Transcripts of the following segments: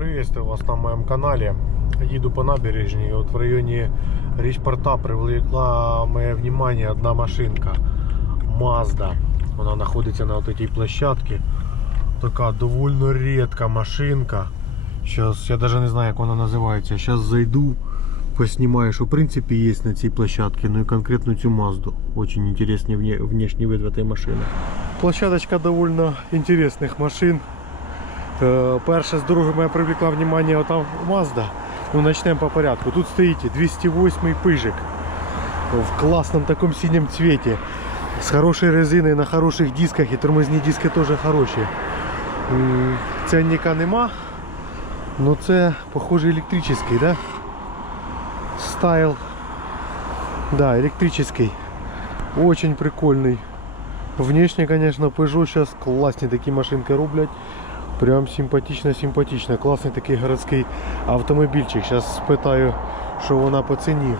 приветствую вас на моем канале. Еду по набережной. И вот в районе Ричпорта привлекла мое внимание одна машинка. Mazda. Вона знаходиться на вот этой площадке. Така довольно редка машинка. Сейчас я даже не знаю, як вона називається. Сейчас зайду, поснімаю, що в принципі є на цій площадці. Ну і конкретно цю Мазду. Очень интересный вне, внешний вид в этой машины. Площадочка довольно интересных машин. Е, Перша з дороги мене привлекла внимание ота Mazda. Ну, начнемо по порядку. Тут стоїть 208 пыжик в классном таком синем цвете. С хорошей резиной на хороших дисках і тормозні диски теж хороші. М, Ценника нема. Ну це похоже електрический, да? Стайл. Да, электрический. Очень прикольный. Внешне, конечно, Peugeot сейчас классные такие машинки рублять. Прям симпатично-симпатично. Класний такий городський автомобільчик. Зараз спитаю, що вона по ціні.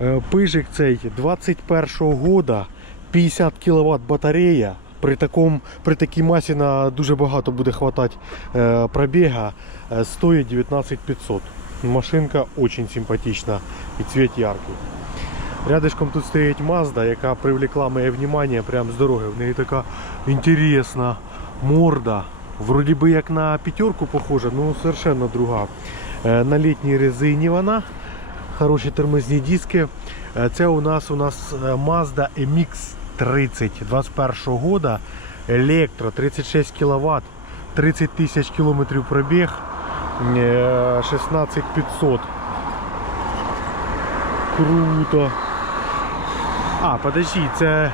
Е, Пижик цей 21-го года, 50 кВт батарея. При, такому, при такій масі на дуже багато буде хватати е, пробіга. Е, стоїть 19 500. Машинка очень симпатична і цвіт яркий. Рядышком тут стоїть Mazda, яка привлекла моє внимание прямо з дороги. В неї така інтересна морда. Вроді би як на п'ятерку похожа, ну совершенно друга. Е, На літній резині вона. Хороші тормозні диски. Е, Це у нас у нас е, Mazda MX-30 21 года. Електро 36 кВт, 30 тисяч кілометрів пробіг, е, 16 500. Круто. А, подожди, це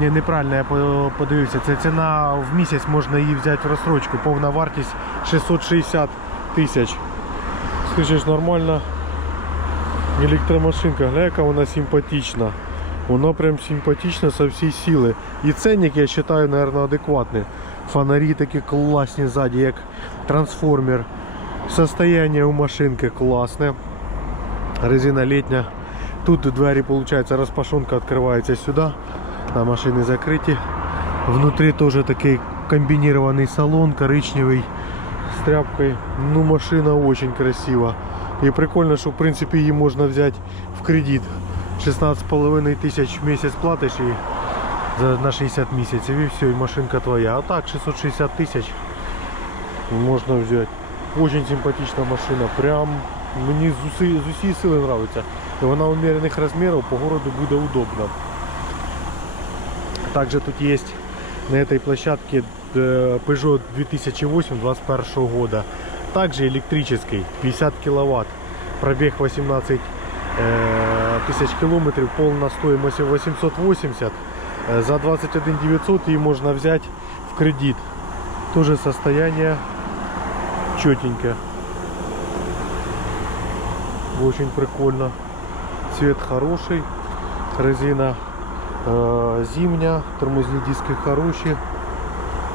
не, неправильно я по- подивився. Це ціна в місяць можна її взяти в розстрочку. Повна вартість 660 тисяч. Слышиш, нормально. Електромашинка, гля, яка вона симпатична. Вона прям симпатична со всій сили. І ценник, я вважаю, наверное, адекватний. Фонарі такі класні ззаді, як трансформер. Состояние у машинки класне. Резина літня. Тут двері, получается, распашонка открывается сюда. На машины закрыты. Внутри тоже такой комбинированный салон, коричневый, с тряпкой. Ну, машина очень красива. И прикольно, что, в принципе, ее можно взять в кредит. 16,5 тысяч в месяц платишь и за, на 60 месяцев, и все, и машинка твоя. А так, 660 тысяч можно взять. Очень симпатична машина. Прям мені з усі, з усієї сили подобається. І вона умеренных розмірів по городу буде удобно. Также тут есть на этой площадке э, Peugeot 2008 21 года. Также электрический, 50 киловатт. Пробег 18 э, тысяч километров, полная стоимость 880. Э, За 21 900 ее можно взять в кредит. Тоже состояние четенькое. Очень прикольно. Цвет хороший. Резина э, зимня. Тормозні диски хороші.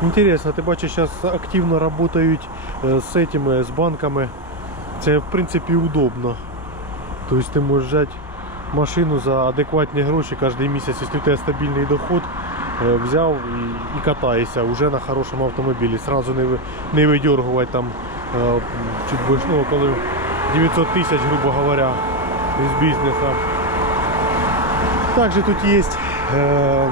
Интересно, ти бачиш, зараз активно працюють е, з этими, з банками. Це в принципі удобно. Тобто ти можеш взяти машину за адекватні гроші кожен місяць, якщо у тебе стабільний доход, е, взяв і, і катаєшся вже на хорошому автомобілі. Сразу не, не видергувати там е, чуть більше, ну, коли 900 тисяч, грубо говоря, з бізнесу. Также тут есть э,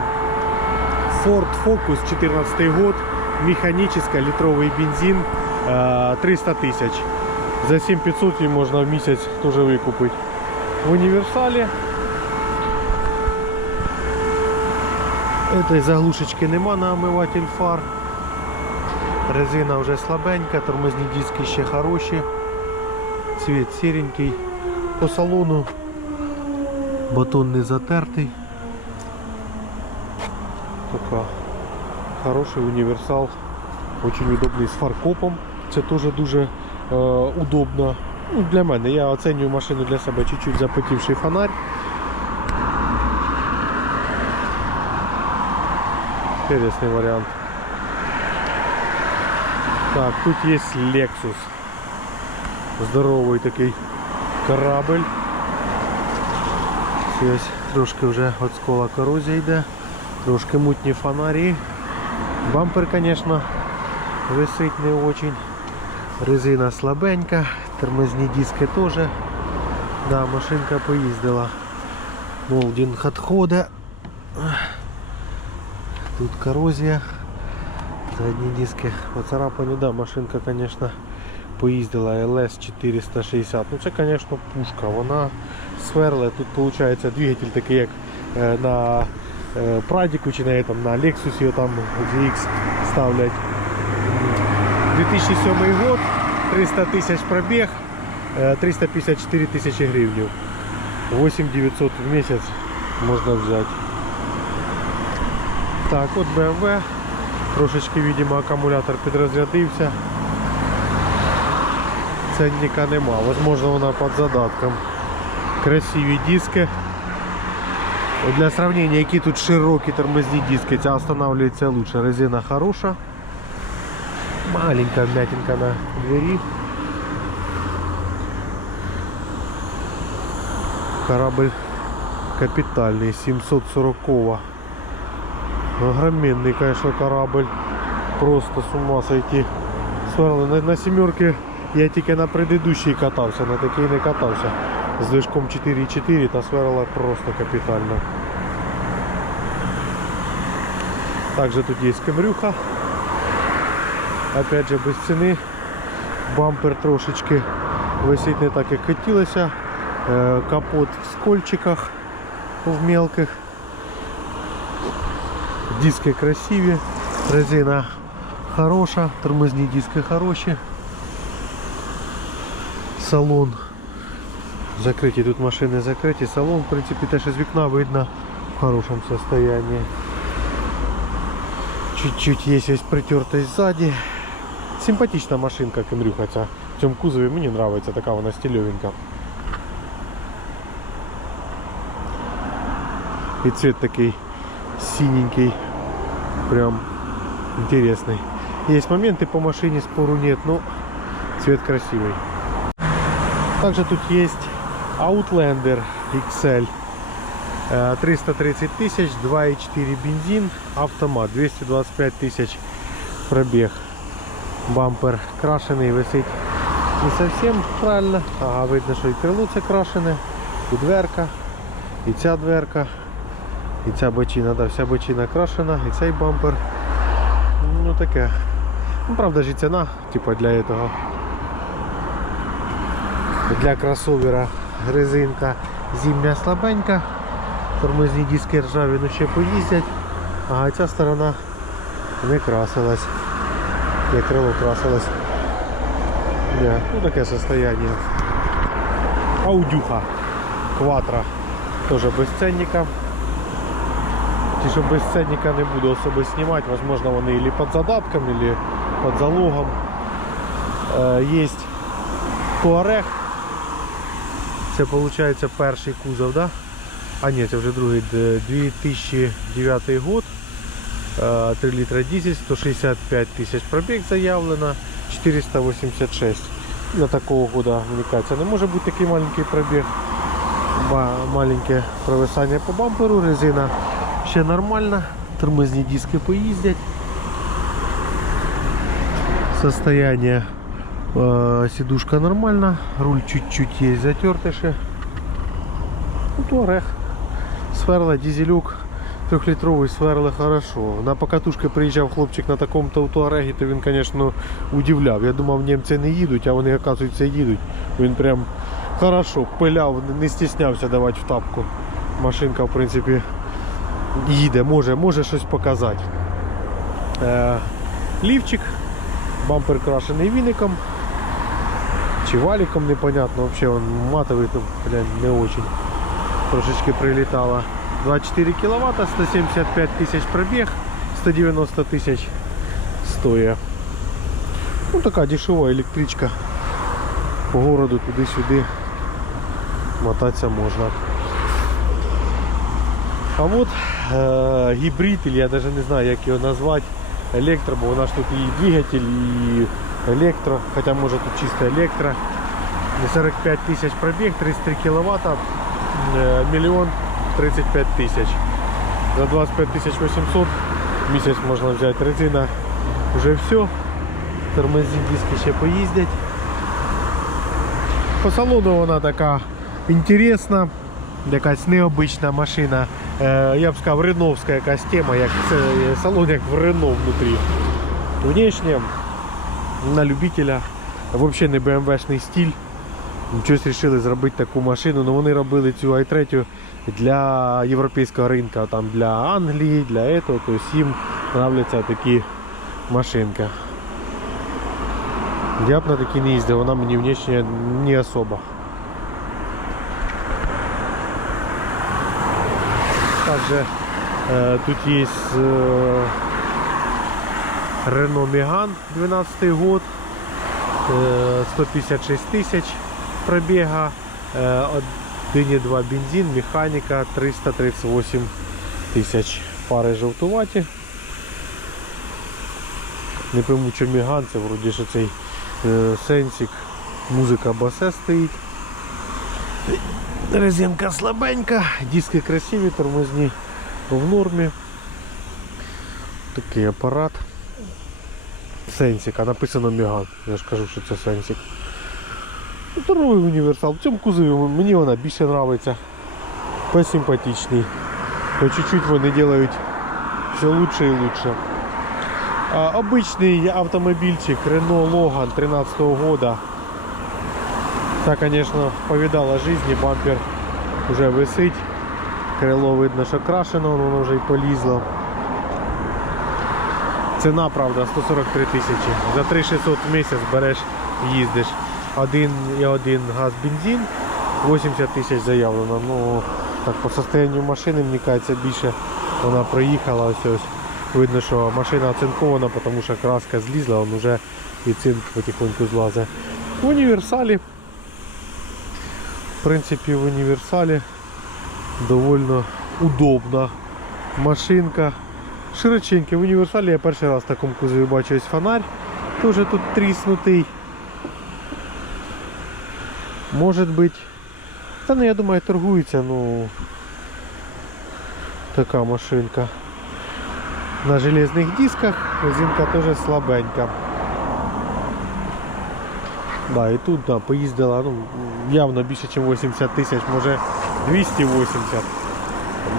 Ford Focus 14 год, механическая, литровый бензин, э, 300 тысяч. За 7500 ее можно в месяц тоже выкупить. В универсале этой заглушечки нема на омиватель фар. Резина вже слабенька, тормозні диски ще хороші. Цвет серенький. по салону Батон не затертий. Така хороший універсал. Очень удобний з фаркопом. Це теж дуже е, удобно. Ну, для мене. Я оцінюю машину для себе чуть-чуть запотівший фонарь. Інтересний варіант. Так, тут є Lexus. Здоровий такий корабль. Ось трошки вже от скола корозія йде, трошки мутні фонарі. Бампер, звісно, висить не очень. Резина слабенька, тормозні диски теж. Да, машинка поїздила. Молдинг відходить. Тут корозія. Задні диски поцарапані, да, машинка, конечно, поїздила LS 460. Ну це, конечно, пушка. Вона сверла. Тут виходить двигатель такий, як е, на е, Прадіку чи на, этом, на Lexus там GX ставлять. 2007 год, 300 тисяч пробіг, е, 354 тисячі гривень. 8900 в місяць можна взяти. Так, от BMW. Трошечки, видимо, акумулятор підрозрядився. Ценника нема. Возможно, вона під задатком. Красиві диски. Для сравнения, які тут широкі тормозні диски, ця останавливается лучше. Резина хороша. Маленькая вмятинка на двери. Корабль капитальный, 740 Огроменный, конечно, корабль. Просто с ума сойти. Сверли на, на семерке я тільки на предыдущій катався, на такій не катався. З движком 4.4 та сверла просто капітально. Также тут є камрюха. Опять же без ціни. Бампер трошечки висить не так, як хотілося. Е, Капот в скольчиках в мелких. Диски красиві, резина хороша, тормозні диски хороші. Салон закриті, тут машини закриті. Салон, в принципі, теж з вікна видно в хорошому состоянии. Чуть-чуть є ось притертость ззаді. Симпатична машинка Кемрюха ця. В цьому кузові мені подобається, така вона стильовенька. І цвет такий синенький, прям интересный. Есть моменты по машине, спору нет, но цвет красивый. Также тут есть Outlander XL. Э, 330 тысяч, 2.4 бензин, автомат, 225 тысяч пробег. Бампер крашеный, висить не совсем правильно. Ага, видно, що і крило це крашене, і дверка, і ця дверка. І ця бочина, да, вся бочина крашена, і цей бампер. Ну таке. Ну, правда ж і ціна, типа для этого. Для кросовера резинка зимня слабенька. Тормозні диски ржаві, ну ще поїздять. А ця сторона не красилась. Де крило красилось. Не, ну таке состояние. Аудюха. Кватра. Тоже без ценника. Ті, що без ценника не буду особо знімати, возможно вони или під задатком, или під залогом. Е, Є Туарег. Це виходить перший кузов, да? А ні, це вже другий 2009 год. Е, 3 літра дизель, 165 тисяч пробіг заявлено, 486. Для такого года, мені не може бути такий маленький пробіг. Маленьке провисання по бамперу, резина ще нормально, тормозні диски поїздять. Состояние сидушка нормально, руль чуть-чуть есть затертыше. Ну, туарег. Сверла, дизелюк, трехлитровый сверли хорошо. На покатушки приїжджав хлопчик на такому-то туарегі, то він, звісно, удивляв. Я думав, німці не їдуть, а вони, оказується, їдуть. Він прям хорошо пиляв, не стіснявся давати в тапку. Машинка, в принципі, їде, може, може щось показати. Е, лівчик, бампер крашений віником Чи валиком непонятно, вообще он матовый, там, блин, не очень. Трошечки прилетало. 24 киловатта, 175 тысяч пробег, 190 тысяч стоя. Ну така дешева електричка. По городу туди-сюди мотатися можна. А от е, гібрид, или я даже не знаю, як його назвати, електро, бо вона ж тут і двигатель, і електро, хоча може тут чисто електро. 45 тисяч пробіг, 33 кВт, мільйон 35 тисяч. За 25 тисяч 800 в місяць можна взяти резина. Вже все. Тормозні диски ще поїздять. По салону вона така інтересна, якась необична машина. Е, я б сказав, реновська якась тема, як е, салон як в Рено внутрі. Внешне на любителя. Взагалі не BMW-шний стиль. Щось вирішили зробити таку машину. Ну вони робили цю i3 для європейського ринку, там для Англії, для этого. Тобто їм нравляться такі машинки. Я б на такі не їздив, вона мені внешне не особо. Также э, тут есть э, Renault Megane 12 год, э, 156 тысяч пробега, э, 1,2 бензин, механика 338 тисяч пари жовтуваті. Не пойму, що Меган, це вроді що цей е, сенсик, музика басе стоїть. Резинка слабенька, диски красиві, тормозні в нормі. Такий апарат. Сенсик, а написано Меган. Я ж кажу, що це сенсик. Здоровий універсал. В цьому кузові мені вона більше подобається. Посимпатичний. По чуть-чуть вони роблять все лучше і лучше. А, обычный автомобильчик Renault Logan 13 года. Так, конечно, повидала жизни, бампер уже висить. Крило видно, що крашено, воно вже й полізло. Ціна, правда, 143 тисячі. За 3600 в місяць береш, їздиш. 1,1 газ бензин, 80 тисяч заявлено. Ну, так, по состоянию машини, мені кажеться, більше вона проїхала. Ось ось. Видно, що машина оцинкована, тому що краска злізла, он вже і цинк потихоньку злазить. В універсалі. В принципі, в універсалі довольно удобна машинка. Широченький. В універсалі я перший раз в такому кузові бачу ось фонарь. Теж тут тріснутий. Може бути. Та ну я думаю, торгується, ну така машинка. На железних дисках резинка теж слабенька. Да, і тут да, поїздила ну, явно більше, ніж 80 тисяч, може 280,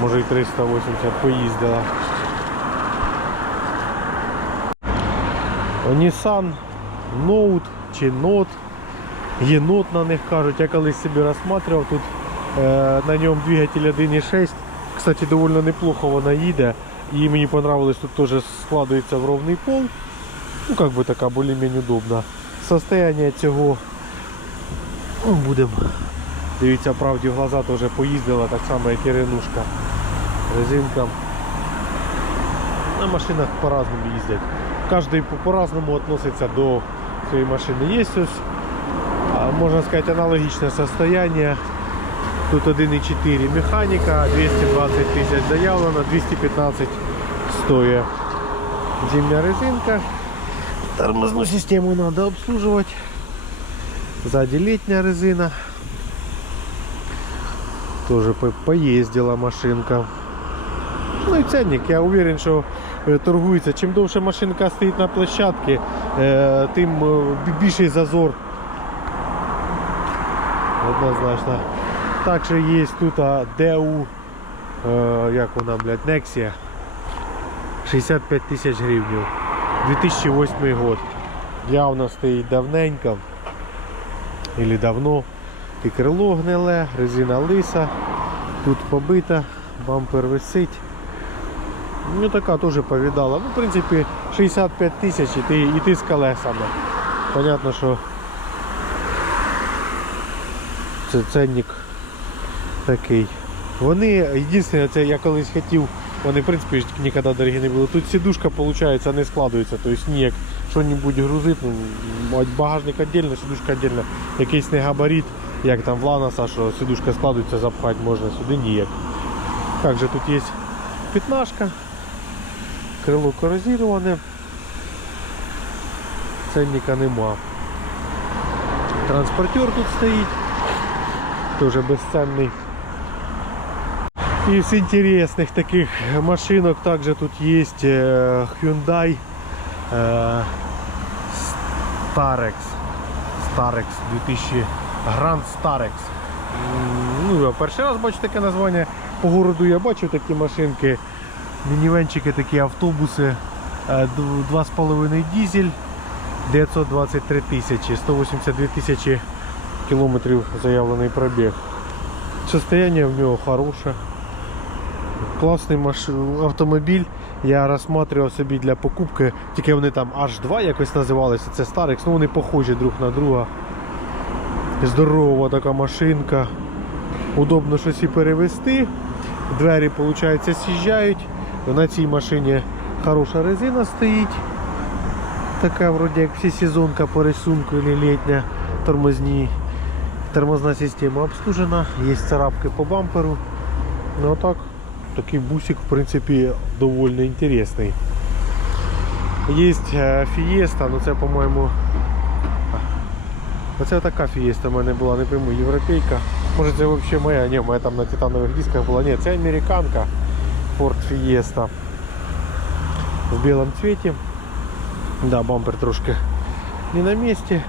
може і 380 поїздила. Nissan Note чи Note, єнот на них кажуть, я колись собі розсматривав, тут е, на ньому двигатель 1.6, кстати, доволі неплохо вона їде. И мне понравилось, тут тоже складывается в ровный пол. Ну, как бы така более-менее удобна. Состояние цього ну, будемо. Дивіться, правді в глаза теж поїздила, так само, як і Ренушка. Резинка. На машинах по-разному їздять. По- по-разному относиться до своєї машини. Є ось, а, можна сказати, аналогічне состояние. Тут 1,4 механіка, 220 тисяч заявлено, 215 стоїть зимня резинка. Тормозну систему треба обслуживать. Сзади летняя резина. Тоже по- поездила машинка. Ну і ценник, я уверен, що е, торгується. Чим довше машинка стоїть на площадці, е, тим е, більший зазор. Однозначно. Також є тут ДУ, як вона, блядь, Nexia. 65 тисяч гривень. 2008 год. Явно стоїть давненько. Или давно. І крило гниле, резина лиса. Тут побита, бампер висить. Ну така теж повідала. Ну, в принципі, 65 тисяч і ти, і ти з колесами. Понятно, що це ценник такий. Вони, єдине, це я колись хотів, вони в принципі ніколи дорогі не були. Тут сідушка виходить, не складується, тобто ніяк що-небудь грузить, ну, багажник віддільно, сідушка віддільно, якийсь не габарит, як там в Ланоса, що сідушка складується, запхати можна сюди ніяк. Також тут є п'ятнашка, крило корозіроване, ценника нема. Транспортер тут стоїть, теж безценний. Из интересных таких машинок также тут есть э, Hyundai э, Starex. Starex 2000 Grand Starex. М, Ну, я перший раз бачу таке названня. По городу я бачив такі машинки, мінівенчики, такі автобуси. Е, 2,5 дізель, 923 тисячі, 182 тисячі кілометрів заявлений пробіг. Состояние в нього хороше. Класний маш... автомобіль. Я розглядав собі для покупки, тільки вони там H2 якось називалися, це Starex, ну вони похожі друг на друга. Здорова така машинка. Удобно щось і перевезти. Двері, виходить, з'їжджають. На цій машині хороша резина стоїть. Така вроді як всесезонка по рисунку не літня, тормозні. Тормозна система обслужена, є царапки по бамперу. Ну а так, такий бусик в принципі доволі інтересний. Є е, Fiesta, ну це по-моєму. Оце така Fiesta в мене була, не пойму, європейка. Може це взагалі моя, ні, моя там на титанових дисках була. Ні, це американка Ford Fiesta. В білому цвіті. Да, бампер трошки не на місці.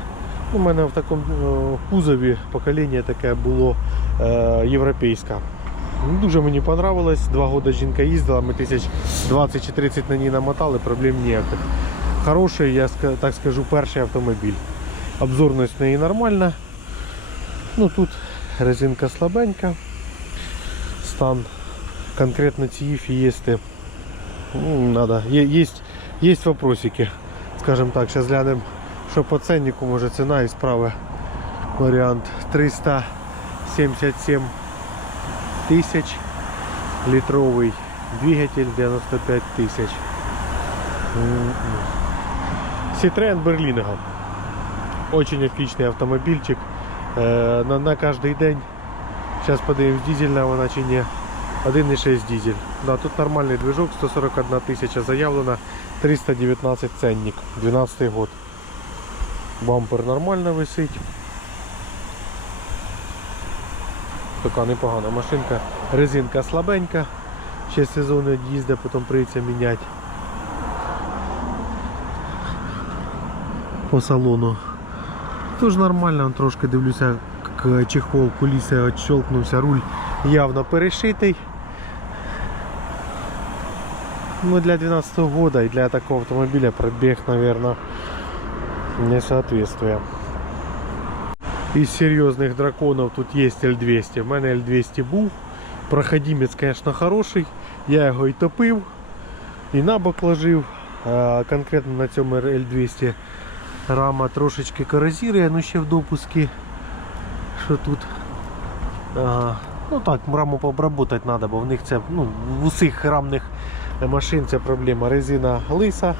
У мене в такому е, кузові покоління таке було е, європейське. Дуже мені понравилось. Два роки жінка їздила, ми тисяч 20 чи 30 на ній намотали, проблем ніяких. Хороший, я так скажу, перший автомобіль. Обзорність в неї нормальна. Ну тут резинка слабенька. Стан конкретно цієї фієсти. Ну, надо. Є, есть, есть вопросики. Скажем так, сейчас глянем, що по ценнику, може ціна і справи. Варіант 377 тисяч. Літровий двигатель 95 тисяч. М-м. Citroen Berlingo. Очень отличный автомобильчик. Е, на, на каждый день. Сейчас вона чи ні. 1,6 дизель. Да, тут нормальний движок, 141 тисяча заявлена, 319 ценник, 12 год. Бампер нормально висить. Така непогана машинка. Резинка слабенька. Ще сезони їздить, потім прийдеться міняти. По салону. Тоже нормально, трошки дивлюся, к- чехол куліси відщелкнувся, руль явно перешитий. Ну, для 12 года и для такого автомобиля пробег, наверное, не соответствует. Из серьезных драконов тут есть L200. У мене L200 був. Проходимець, конечно, хороший. Я його і топив, і на бок ложив. Конкретно на цьому L200 рама трошечки корозірує, ну ще в допуску. Що тут? Ага. Ну так, раму пообработати треба, бо в них це ну, в усіх рамних машин це проблема. Резина лиса.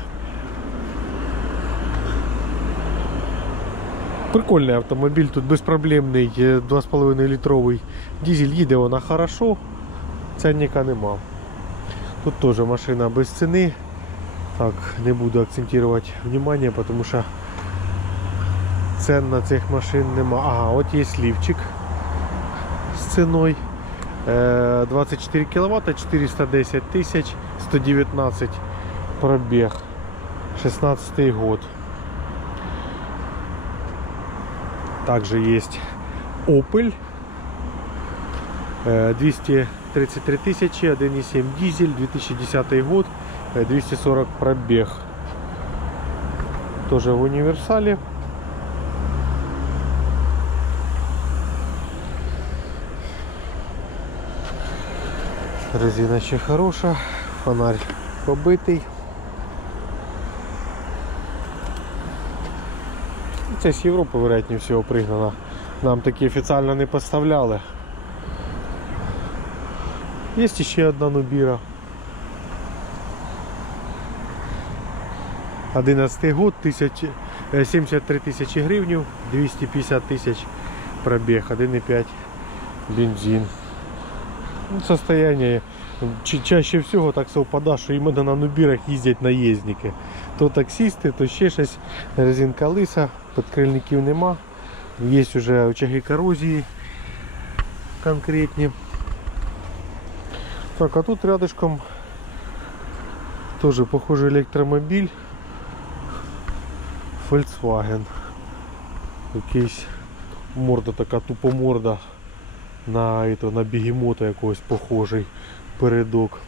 Прикольний автомобіль, тут безпроблемний, е, 2,5 літровий дизель їде вона хорошо, ценника нема. Тут теж машина без ціни. Так, не буду акцентувати внимание, тому що цен на цих машин нема. Ага, от є слівчик з ціною. Е, 24 кВт, 410 тисяч, 119 пробіг, 16 год. Также есть Opel. Э, 233 тысячи, 1,7 дизель, 2010 год, э, 240 пробег. Тоже в универсале. Резина ще хороша, фонарь побитий. Це з Європи, вероятніше всього, пригнана. Нам такі офіційно не поставляли. Є ще одна Нубіра. 11 год, 1000, е, 73 тисячі гривень, 250 тисяч пробіг, 1,5 бензин. Состояние чаще всього так совпадає, що іменно на Нубірах їздять наїзники. То таксисти, то ще щось. Резинка лиса, підкрильників нема. Є вже очаги корозії конкретні. Так, а тут рядышком теж похожий електромобіль. Volkswagen. Якийсь морда така тупоморда на, ето, на бігемота якогось похожий передок.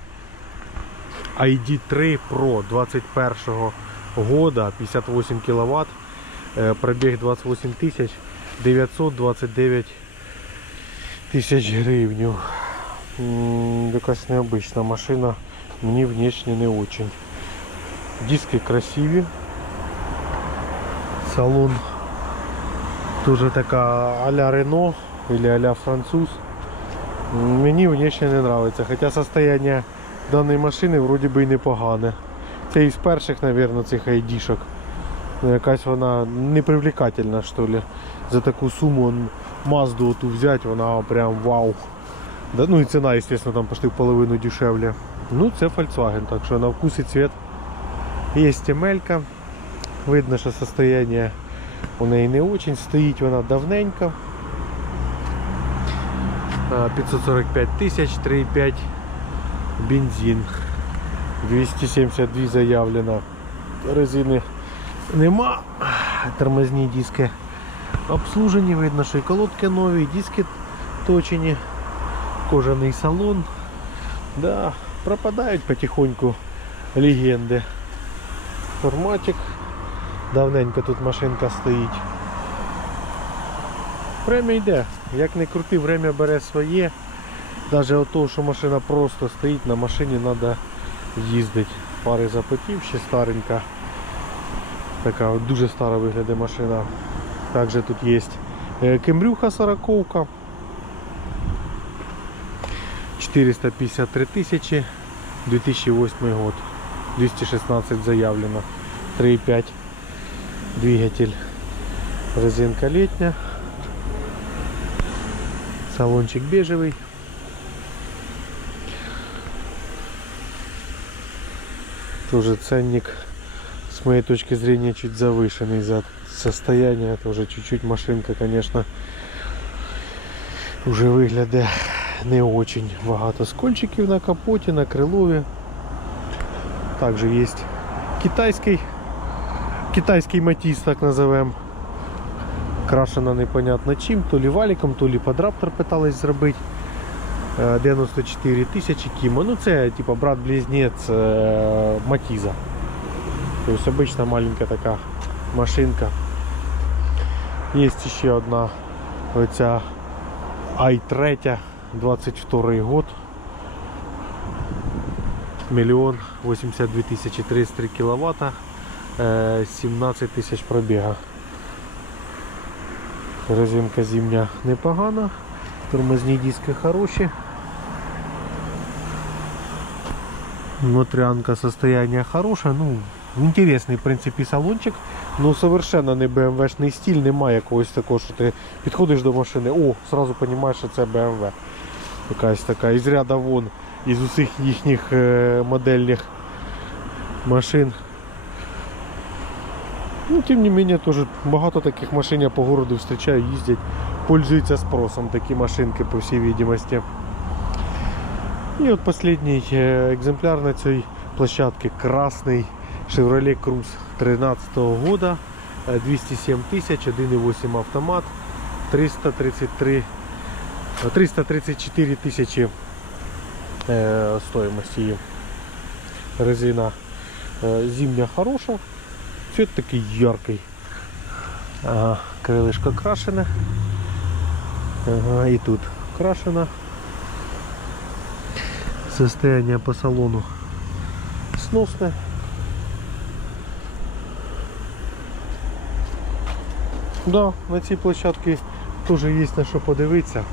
ID3 Pro 21 года, 58 кВт, пробіг 28 тисяч 929 тисяч гривень. Якась необычна машина, мені внешне не очень. Диски красиві. Салон тоже така а-ля Рено или а-ля француз. Мені внешне не нравится, хотя состояние даної машини вроді би і непогане. Це із перших, мабуть, цих айдішок. Якась вона непривлекательна, що ли. За таку суму Мазду оту взяти, вона прям вау. Да, ну і ціна, звісно, там почти в половину дешевле. Ну, це Volkswagen, так що на вкус і цвет. Є темелька. Видно, що состояние у неї не очень. Стоїть вона давненько. А, 545 тисяч, 3,5 бензин. 272 заявлено. Резини нема. Тормозні диски обслужені, видно, що і колодки нові, диски точені, кожаний салон. Да, пропадають потихоньку легенди. Форматик. Давненько тут машинка стоїть. Время йде. Як не крути, время бере своє. Навіть от того, що машина просто стоїть, на машині треба їздити. Пари запотів, ще старенька. Така дуже стара виглядає машина. Також тут є е, Кембрюха 40 453 тисячі 2008 год. 216 заявлено. 3,5 двигатель. Резинка летня. Салончик бежевый. Тоже ценник с моей точки зрения чуть завышенный за состояние. Тоже чуть-чуть машинка, конечно, уже виглядає не очень. Багато скольчиків на капоті, на крилові. Также есть китайский, китайский матис, так назовем. Крашена непонятно чим, то ли валиком, то ли под раптор пыталась зробити. Е, 94 тисячі кімо. Ну це типа брат-близнець е, Матіза. Тобто обична маленька така машинка. Є ще одна оця i3 22 год. Миллион 82 тысячи 33 киловатта, э, 17 тысяч пробега. Резинка зимня непогана, тормозні диски хороші. Внутрянка состояние хорошее, ну, интересный в принципі салончик, ну совершенно не BMW-шний стиль, немає якогось такого, що ти підходиш до машини, о, сразу розумієш, що це BMW. Якась така із ряда вон із усіх їхніх е, модельних машин. Ну, тим не менее, теж багато таких машин я по городу встречаю, їздять, пользуються спросом такі машинки, по всій видимості. І от останній екземпляр на цій площадці красний Chevrolet Cruze 13 года, е, 207 тисяч, 1.8 автомат, 333 е, 334 тисячі стоимости її. Резина е, зимня хороша, цвет такий яркий. Крашене. Ага, і тут крашена. Состояние по салону сносне. Да, на цій площадці теж є на що подивитися.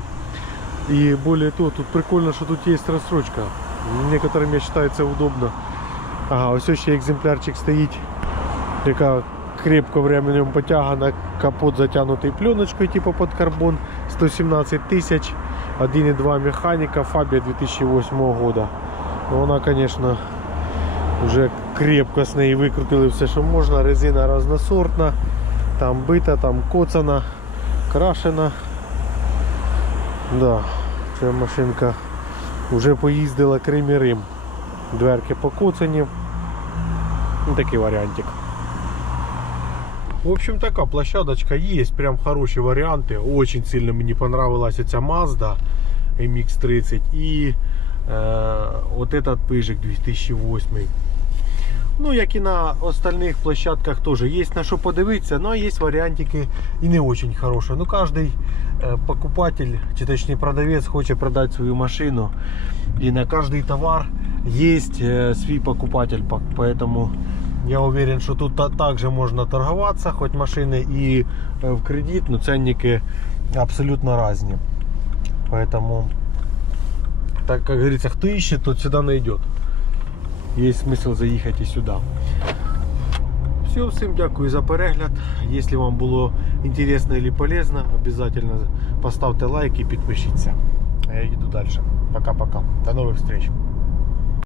И более того, тут прикольно, что тут есть рассрочка. Некоторым я считаю це удобно. Ага, ось ще екземплярчик стоїть, яка крепко временем потягана, капот затягнутий пленочкою, типу під карбон, 117 тисяч, 1,2 механіка, Фабія 2008 года. Ну, Вона, звісно, вже крепко з неї викрутили все, що можна. Резина разносортна, там бита, там коцана, крашена. Да, ця машинка вже поїздила Крим і Рим. Дверки покоцані. Ну, такий варіантик. В общем, такая площадочка есть, прям хорошие варианты. Очень сильно мне понравилась эта Mazda MX-30 и э, вот этот пыжик 2008. Ну, як і на остальних площадках теж є на що подивитися, але є варіантики і не дуже хороші. Ну, кожен покупатель, чи точніше продавець хоче продати свою машину. І на кожний товар є е, свій покупатель. Пок- Поэтому я уверен, що тут та- також можна торгуватися, хоч машини і е, в кредит, но ценники абсолютно різні. Поэтому, так как говорится, кто ищет, тот сюда найдет. Есть смысл заїхати сюди. Все, всім дякую за перегляд. Якщо вам було інтересно или полезно, обязательно поставте лайк і підпишіться. А я йду далі. Пока-пока. До нових встреч.